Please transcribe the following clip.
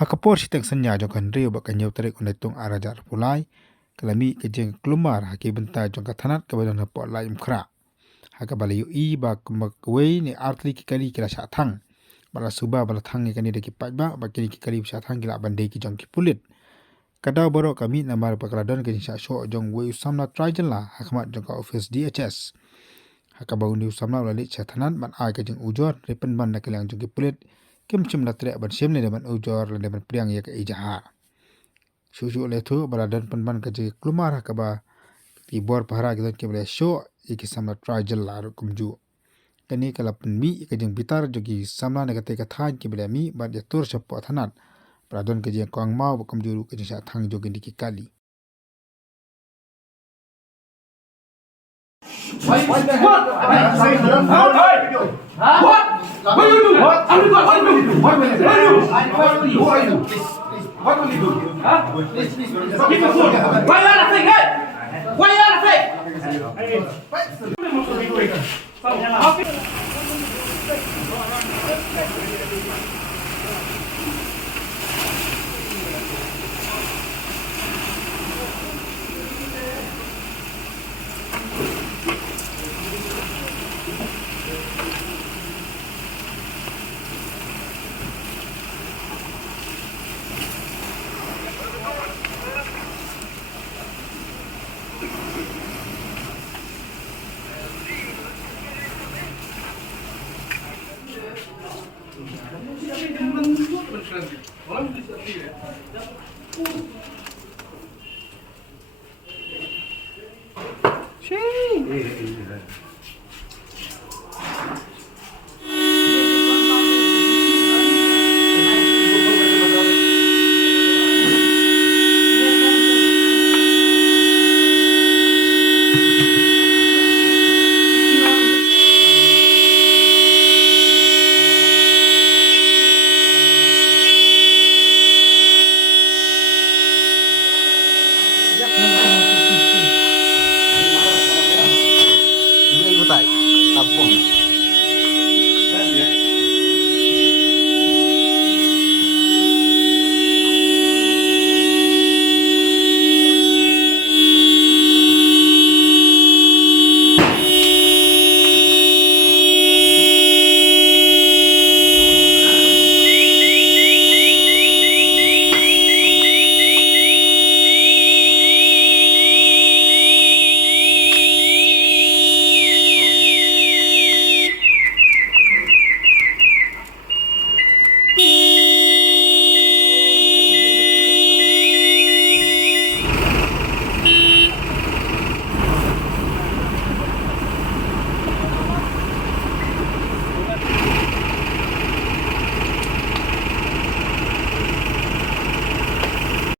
Hakapor siteng senya jongkan rio bakan nyau tarik unetung arajar pulai kalami kejeng kelumar haki bentai jongka tanat kebadan hapok lai mkra. Hakabala yu i ba kemakwe ni artli kikali kila syatang. Bala suba bala tangi kani deki pajba bakini kikali syatang kila bandai ki jongki pulit. Kadau borok kami namar pakaladon kejeng syasyo jong we usamna trajen la hakamat jongka office DHS. Hakabau ni usamna ulalik syatanat man ai kejeng ujor repen man nakilang jongki pulit. Kim cim la teriak bersim le deman ujor le deman priang ya ke ijaha. Susu le tu baladon penban kaje kelumar hakaba tibor pahara kita kebele show iki samla trajel la kumju. Kani kala penmi kejeng bitar jogi samla negate kathan kebele mi bad ya tur sepo thanat. Baladon kejeng kuang mau kumju kejeng sa thang jogi diki kali. What? What you do? What? What will you do? What will you do? What will you do? Huh? Please. Give the food. Why you are afraid? Why you are afraid?